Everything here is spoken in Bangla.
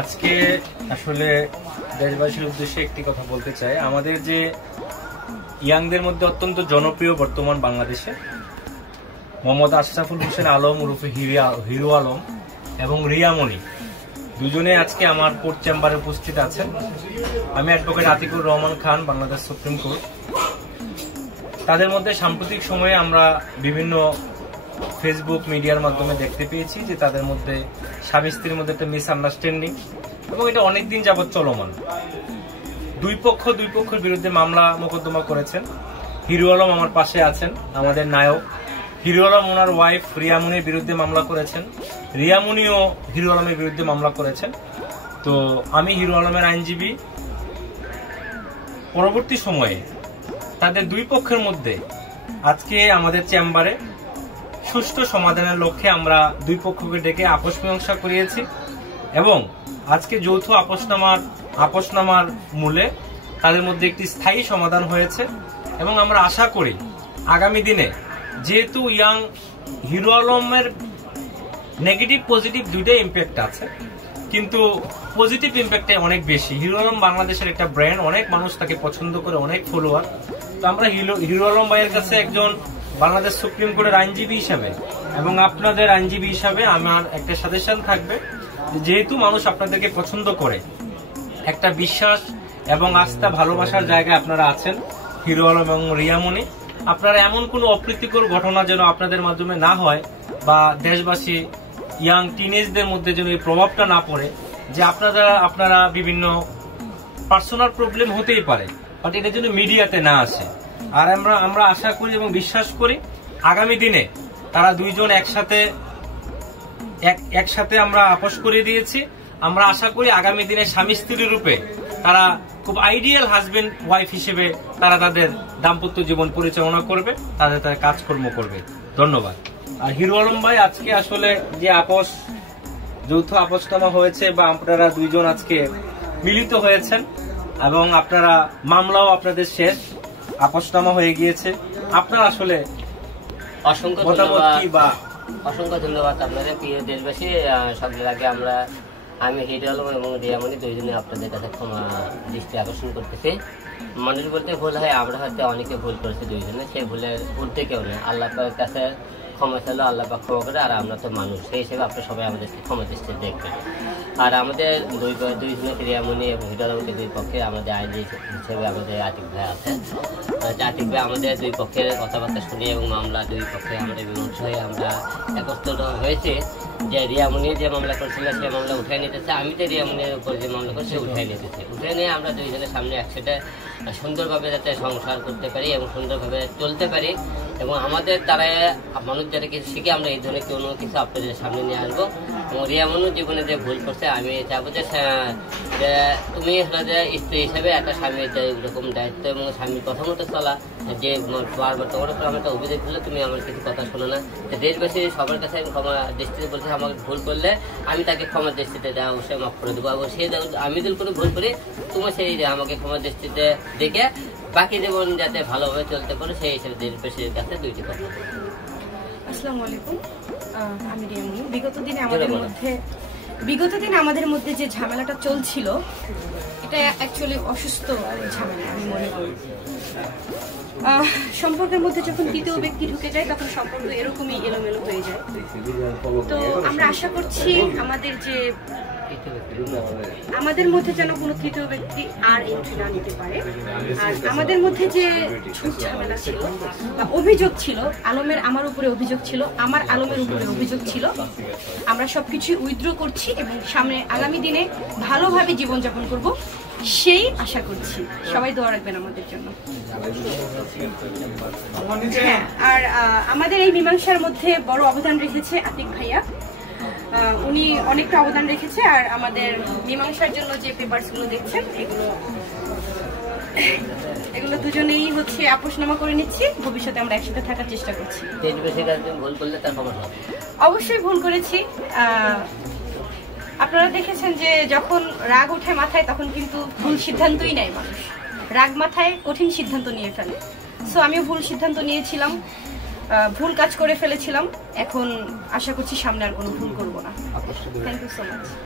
আজকে আসলে দেশবাসীর উদ্দেশ্যে একটি কথা বলতে চাই। আমাদের যে ইয়াংদের মধ্যে অত্যন্ত জনপ্রিয় বর্তমান বাংলাদেশে মোহাম্মদ আশরাফুল হোসেন আলম ওরফে হিরো আলম এবং রিয়ামণি দুজনে আজকে আমার কোর্ট চেম্বারে উপস্থিত আছেন। আমি advocate Atikur Rahman Khan, Bangladesh supreme court. তাদের মধ্যে সাম্প্রতিক সময়ে আমরা বিভিন্ন ফেসবুক মিডিয়ার মাধ্যমে দেখতে পেয়েছি যে তাদের মধ্যে স্বামী স্ত্রীর মধ্যে একটা মিসআন্ডারস্ট্যান্ডিং এবং এটা অনেকদিন যাবৎ চলমান। দুই পক্ষের বিরুদ্ধে মামলা মোকদ্দমা করেছেন। হিরো আলম আমার পাশে আছেন, আমাদের নায়ক। হিরো আলম ওনার ওয়াইফ রিয়ামণির বিরুদ্ধে মামলা করেছেন, রিয়ামণিও হিরো আলমের বিরুদ্ধে মামলা করেছেন। তো আমি হিরো আলমের আইনজীবী। পরবর্তী সময়ে তাদের দুই পক্ষের মধ্যে আজকে আমাদের চেম্বারে সুষ্ঠু সমাধানের লক্ষ্যে আমরা দুই পক্ষকে ডেকে আপোষ মীমাংসা করিয়েছি এবং আজকে যৌথ আপোষনামার মূলে তাদের মধ্যে একটি স্থায়ী সমাধান হয়েছে এবং আমরা আশা করি আগামী দিনে, যেহেতু হিরো আলমের নেগেটিভ পজিটিভ দুইটাই ইম্প্যাক্ট আছে, কিন্তু পজিটিভ ইম্প্যাক্টে অনেক বেশি। হিরো আলম বাংলাদেশের একটা ব্র্যান্ড, অনেক মানুষ তাকে পছন্দ করে, অনেক ফলোয়ার। তো আমরা হিরো আলম ভাইয়ের কাছে একজন বাংলাদেশ সুপ্রিম কোর্টের আইনজীবী হিসাবে এবং আপনাদের আইনজীবী হিসাবে আমার একটা সাজেশন থাকবে, যেহেতু মানুষ আপনাদেরকে পছন্দ করে, একটা বিশ্বাস এবং আস্থা ভালোবাসার জায়গায় আপনারা আছেন হিরো আলম এবং রিয়ামণি, আপনারা এমন কোনো অপ্রীতিকর ঘটনা যেন আপনাদের মাধ্যমে না হয় বা দেশবাসী ইয়াং টিনেজদের মধ্যে যেন এই প্রভাবটা না পড়ে যে আপনারা বিভিন্ন পার্সোনাল প্রবলেম হতেই পারে, বাট এটা যেন মিডিয়াতে না আসে। আর আমরা আশা করি এবং বিশ্বাস করি আগামী দিনে তারা দুইজন একসাথে আমরা আপোষ করে দিয়েছি। আমরা আশা করি আগামী দিনে স্বামী স্ত্রী রূপে তারা খুব আইডিয়াল হাজবেন্ড ওয়াইফ হিসেবে তারা তাদের দাম্পত্য জীবন পরিচালনা করবে, তাদের কাজকর্ম করবে। ধন্যবাদ। আর হিরো আলম ভাই, আজকে আসলে যে যৌথ আপোষনামা হয়েছে বা আপনারা দুইজন আজকে মিলিত হয়েছেন এবং আপনারা মামলাও আপনাদের শেষ, আপোষনামা হয়ে গিয়েছে, আপনার আসলে অসংখ্য ধন্যবাদ আপনাদের প্রিয় দেশবাসী। সবচেয়ে আগে আমি হিরো আলম এবং রিয়ামণি দুইজনে আপনাদের কাছে ক্ষমা দৃষ্টি আকর্ষণ করতেছি। মানুষ বলতে ভুল হয়, আমরা হয়তো অনেকে ভুল করেছি দুইজনে, সেই ভুলের ঊর্ধ্বে কেউ নেই। আল্লাহ পাকের কাছে ক্ষমা চাইলো, আল্লাহ পাক ক্ষমা করে। আর আমরা তো মানুষ, সেই হিসেবে আপনারা সবাই আমাদেরকে ক্ষমা দৃষ্টি দেখবেন। আর আমাদের দুইজনে রিয়ামণি এবং হিরো আলমকে দুই পক্ষে আমাদের আইনজীবী হিসেবে আমাদের আতিক ভাই আছে। আতিক ভাই আমাদের দুই পক্ষের কথাবার্তা শুনিয়ে এবং মামলা দুই পক্ষে আমাদের মীমাংসা হয়ে আমরা একত্রিত হয়েছে যে রিয়ামণি যে মামলা করেছিল সে মামলা উঠাই নিতেছে, আমি তো রিয়ামণির উপর যে মামলা করছি সে উঠাই নিতেছে। উঠে নিয়ে আমরা দুইজনের সামনে একসাথে সুন্দরভাবে যাতে সংসার করতে পারি এবং সুন্দরভাবে চলতে পারি এবং আমাদের দ্বারা মানুষ যারা কিছু শিখে আমরা এই ধরনের কোনো কিছু আপনাদের সামনে নিয়ে আসবো। এবং রিয়ামণির জীবনে যে ভুল করছে আমি চাবো যে তুমি যে স্ত্রী হিসাবে একটা স্বামীর এরকম দায়িত্ব এবং স্বামীর কথা মতো চলা, যে বারবার তোমার উপর আমার একটা অভিযোগ দিলে তুমি আমার কিছু কথা শোনো না। দেশবাসী সবার কাছে আমি ক্ষমা দৃষ্টিতে বলছি, আমাকে ভুল করলে আমি তাকে ক্ষমা দৃষ্টিতে দেওয়া অবশ্যই মাফ করে দেবো এবং সেই আমি যদি কোনো ভুল করি তুমি সেই আমাকে ক্ষমা দৃষ্টিতে দেখে বাকি জীবন যাতে ভালোভাবে চলতে পারে সেই হিসেবে দেশবাসীর কাছে দুইটি কথা। আসসালামু আলাইকুম, আমি রিয়ামণি। বিগত দিনে আমাদের মধ্যে যে ঝামেলাটা চলছিল এটা অ্যাকচুয়ালি অসুস্থ ঝামেলা আমি মনে করি। সম্পর্কের মধ্যে যখন তৃতীয় ব্যক্তি ঢুকে যায় তখন সম্পর্ক এরকমই এলোমেলো হয়ে যায়। তো আমরা আশা করছি আমাদের মধ্যে যেন কোনো তৃতীয় ব্যক্তি আর এন্ট্রি না নিতে পারে। আর আমাদের মধ্যে যে ঝুট ঝামেলা ছিল বা অভিযোগ ছিল, আমার উপরে অভিযোগ ছিল, আমার আলমের উপরে অভিযোগ ছিল, আমরা সবকিছু উইথড্র করছি এবং সামনে আগামী দিনে ভালোভাবে জীবনযাপন করব সেই আশা করছি। সবাই দোয়া রাখবেন আমাদের জন্য। হ্যাঁ, আর আমাদের এই মীমাংসার মধ্যে বড় অবদান রেখেছে আতিক ভাইয়া, উনি অনেকটা অবদান রেখেছে। আর আমাদের মীমাংসার জন্য যে পেপারস গুলো দেখছেন এগুলো দুজনেই আপোষনামা করে নিচ্ছি। ভবিষ্যতে আমরা একসাথে থাকার চেষ্টা করছি। অবশ্যই ভুল করেছি। আপনারা দেখেছেন যে যখন রাগ ওঠে মাথায় তখন কিন্তু ভুল সিদ্ধান্তই নেয় মানুষ, রাগ মাথায় কঠিন সিদ্ধান্ত নিয়ে ফেলে। সো আমিও ভুল সিদ্ধান্ত নিয়েছিলাম, ভুল কাজ করে ফেলেছিলাম। এখন আশা করছি সামনে আর কোনো ভুল করবো না। Thank you so much.